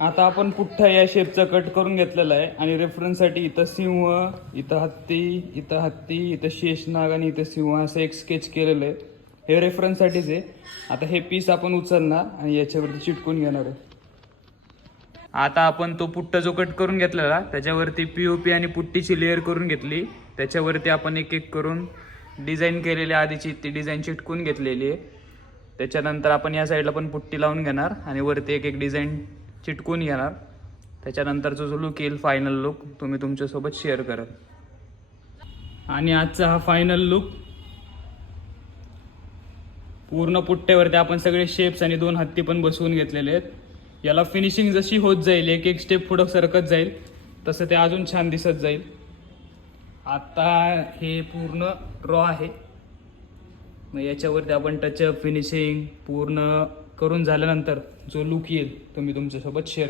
आता आपण पुठ्ठा या शेपचा कट करून घेतलेला आहे आणि रेफरन्ससाठी इथं सिंह, इथं हत्ती, इथं शेषनाग आणि इथं सिंह असं एक स्केच केलेलं आहे. हे रेफरन्ससाठीच आहे. आता हे पीस आपण उचलणार आणि याच्यावरती चिटकून घेणार आहे. आता आपण तो पुट्टा जो कट करून घेतलेला त्याच्यावरती POP आणि पुट्टीची लेअर करून घेतली. त्याच्यावरती आपण एक एक करून डिझाईन केलेली आधीची ती डिझाईन चिटकून घेतलेली आहे. त्याच्यानंतर आपण या साईडला पण पुट्टी लावून घेणार आणि वरती एक एक डिझाईन चिटकून घेणार. त्याच्यानंतरचा जो लुक येईल फायनल लुक तुम्ही तुमच्यासोबत शेअर कराल. आणि आजचा हा फायनल लुक पूर्ण पुट्ट्यावरती आपण सगळे शेप्स आणि 2 हत्ती पण बसवून घेतलेले आहेत. याला फिनिशिंग जशी होत जाईल एक एक स्टेप पुढं सरकत जाईल तसं ते अजून छान दिसत जाईल. आता हे पूर्ण रॉ आहे. मग याच्यावरती आपण टचअप फिनिशिंग पूर्ण करून झाल्यानंतर जो लुक येईल तो मी तुमच्यासोबत शेअर